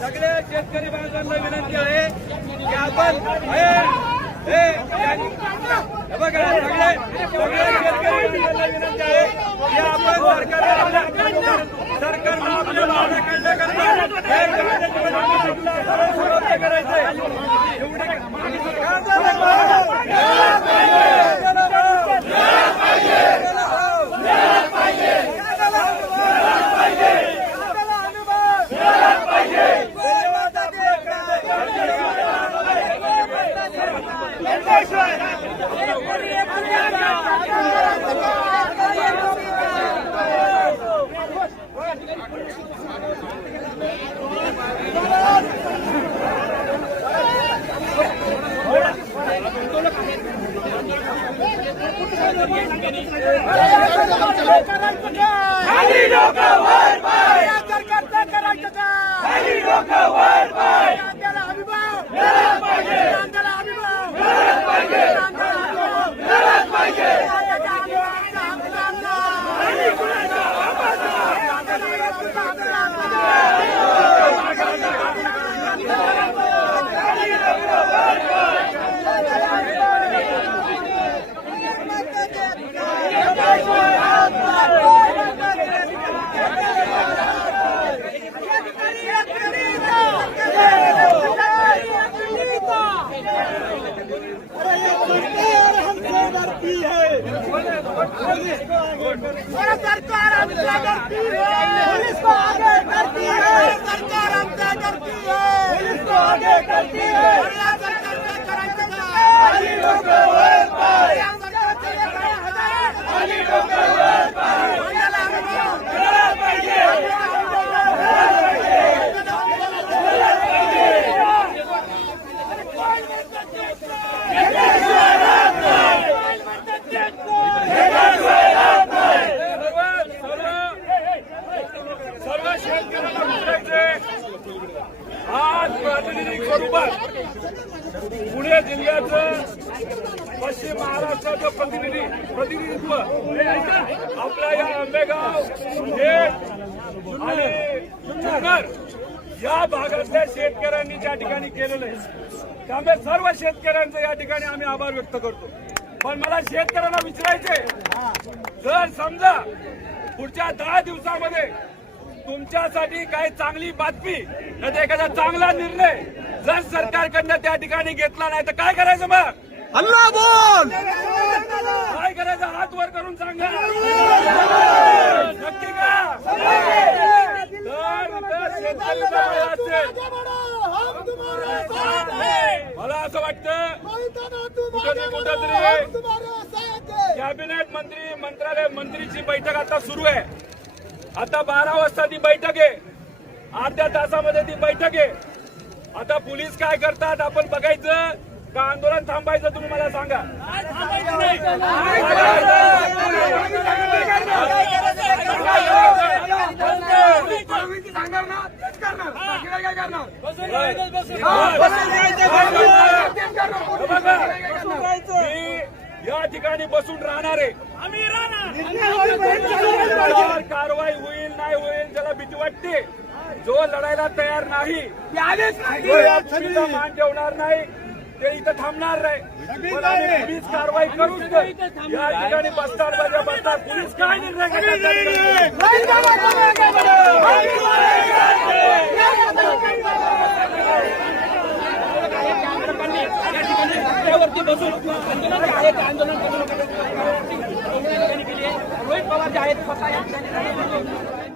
सगळे शेतकरी बांधवांना विनंती आहे की आपण बघा सगळे शेतकरी बांधवांना विनंती आहे की आपण सरकारला आपल्या मागण्या काढण्याकरता करायचंय सरकार हमसे डरती है, पुलिस को आगे करती है, सरकार हमसे डरती है, पुलिस को आगे करती है, आज प्रातिनिधिक स्वरूपात पुणे जिल्ह्याचं पश्चिम महाराष्ट्राचं प्रतिनिधित्व आपल्या या आंबेगाव आणि जुन्नर या भागातल्या शेतकऱ्यांनी ज्या ठिकाणी केलेलं आहे त्यामुळे सर्व शेतकऱ्यांचं या ठिकाणी आम्ही आभार व्यक्त करतो. पण मला शेतकऱ्यांना विचारायचे, जर समजा पुढच्या 10 दिवसामध्ये तुमच्यासाठी काही चांगली बातमी नाही एखादा चांगला निर्णय जर सरकारकडनं त्या ठिकाणी घेतला नाही तर काय करायचं? मग अल्लाह बोल काय करायचं? हात वर करून सांगा. नक्की का? मला असं वाटतं कुठेतरी कॅबिनेट मंत्रालय मंत्रीची बैठक आता सुरू आहे. आता 12 वाजता ती बैठक आहे, अर्ध्या तासामध्ये ती बैठक आहे. आता पोलीस काय करतात आपण बघायचं का आंदोलन थांबायचं? तुम्ही मला सांगा. या ठिकाणी बसून राहणार आहे. कारवाई होईल नाही होईल त्याला भीती वाटते. जो लढायला तयार नाही मान ठेवणार नाही ते इथं थांबणार नाही. पण आम्ही पोलीस कारवाई करूच नाही. या ठिकाणी बसतात पोलीस काय निर्णय त्यावरती बसून आंदोलन रोहित पवार जे आहेत स्वतः